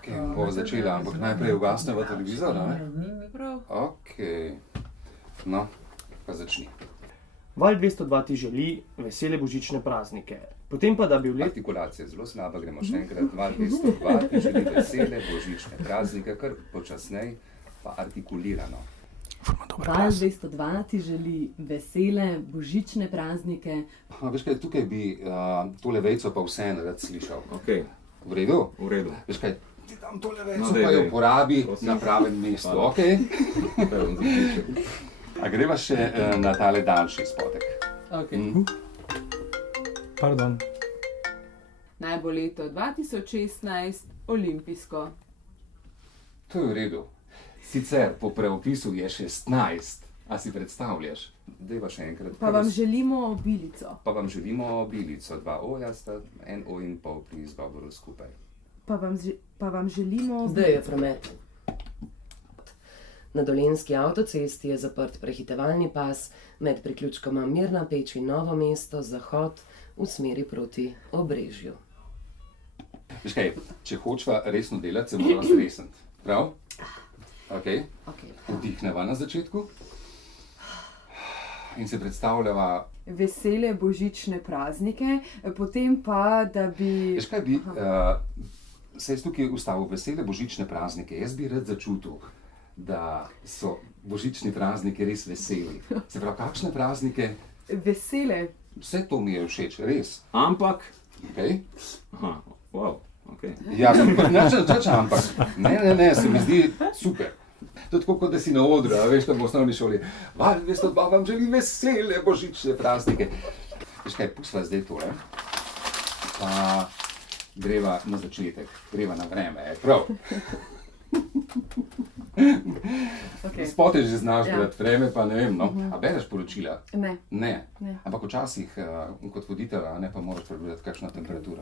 Okay, bomo začela, ampak najprej ugasnemo televizor, ne? Ni prav. Ok. No, pa začni. Val 202 ti želi vesele božične praznike. Potem pa, da bi v letu... Artikulacija je zelo slaba, gremo še enkrat. Val 202 ti želi vesele božične praznike, kar počasnej, pa artikulirano. Val 202 ti želi vesele božične praznike. Veš kaj, tukaj bi tole vejco pa vseeno rad slišal. Ok, V redu? v redu. Veš kaj, ti tam tole vejco No, dej, pa jo dej. uporabi Prosim. na pravem mestu, Hvala. ok? Zdaj bom zaključil. A greva še na tale daljši spotek. Okay. Pardon. Naj bo leto 2016 olimpijsko. To je v redu. Sicer po pravopisu je 16, a si predstavljaš? Dejva še enkrat. Pa vam želimo obilico. Pa vam želimo bilico, 2 oja sta, 1 oj in pol pri izgovoru skupaj. Pa vam želimo Zdaj je promet. Na Dolenjski avtocesti je zaprt prehitevalni pas med priključkoma Mirna Peč in Novo mesto, zahod v smeri proti Obrežju. Veš kaj, če hočeva resno delati, se moramo zresniti. Prav? Ok, Okay. vdihneva na začetku. In se predstavljava, Vesele božične praznike, potem pa, da bi... veš kaj bi, se jaz tukaj ustavil, vesele božične praznike. Jaz bi rad začutil, da so božični prazniki res veseli. Se pravi, kakšne praznike, Vesele. vse to mi je všeč, res. Ampak, Okay? aha, wow, ok. Ja, ampak ne, se mi zdi super. To je tako, kot da si na odru, a veš, tam v osnovni šoli. Val 202 vam želi vesele božične praznike. Veš kaj, pustiva zdaj tole. Pa greva na začetek, greva na vreme, je prav. Okay. Spote že znaš Ja. brati, vreme pa ne vem, no. A bereš poročila? Ne. Ne. Ne. Ampak včasih kot voditelj, a ne, pa moraš pregledati kakšno temperaturo.